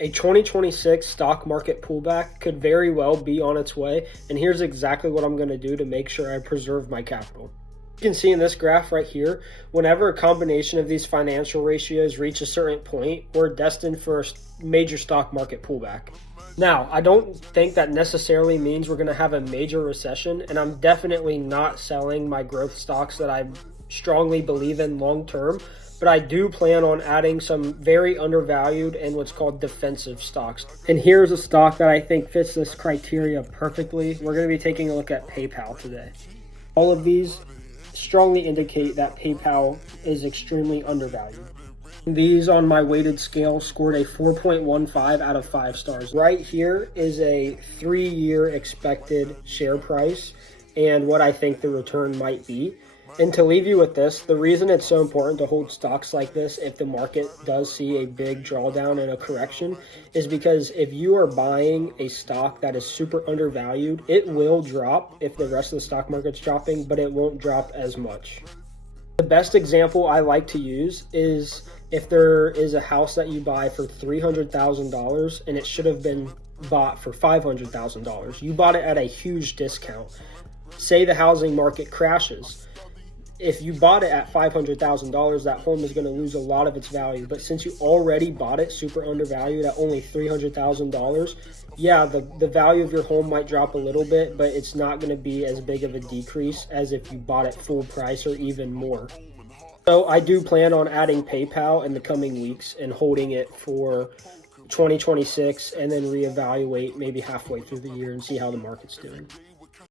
A 2026 stock market pullback could very well be on its way, and here's exactly what I'm going to do to make sure I preserve my capital. You can see in this graph right here, whenever a combination of these financial ratios reach a certain point, we're destined for a major stock market pullback. Now, I don't think that necessarily means we're going to have a major recession, and I'm definitely not selling my growth stocks that I strongly believe in long term, but I do plan on adding some very undervalued and what's called defensive stocks. And here's a stock that I think fits this criteria perfectly. We're going to be taking a look at PayPal today. All of these strongly indicate that PayPal is extremely undervalued. These on my weighted scale scored a 4.15 out of 5 stars. Right here is a 3-year expected share price and what I think the return might be. And to leave you with this, the reason it's so important to hold stocks like this if the market does see a big drawdown and a correction is because if you are buying a stock that is super undervalued, it will drop if the rest of the stock market's dropping, but it won't drop as much. The best example I like to use is if there is a house that you buy for $300,000 and it should have been bought for $500,000. You bought it at a huge discount. Say the housing market crashes. If you bought it at $500,000, that home is going to lose a lot of its value. But since you already bought it super undervalued at only $300,000, yeah, the value of your home might drop a little bit, but it's not going to be as big of a decrease as if you bought it full price or even more. So I do plan on adding PayPal in the coming weeks and holding it for 2026 and then reevaluate maybe halfway through the year and see how the market's doing.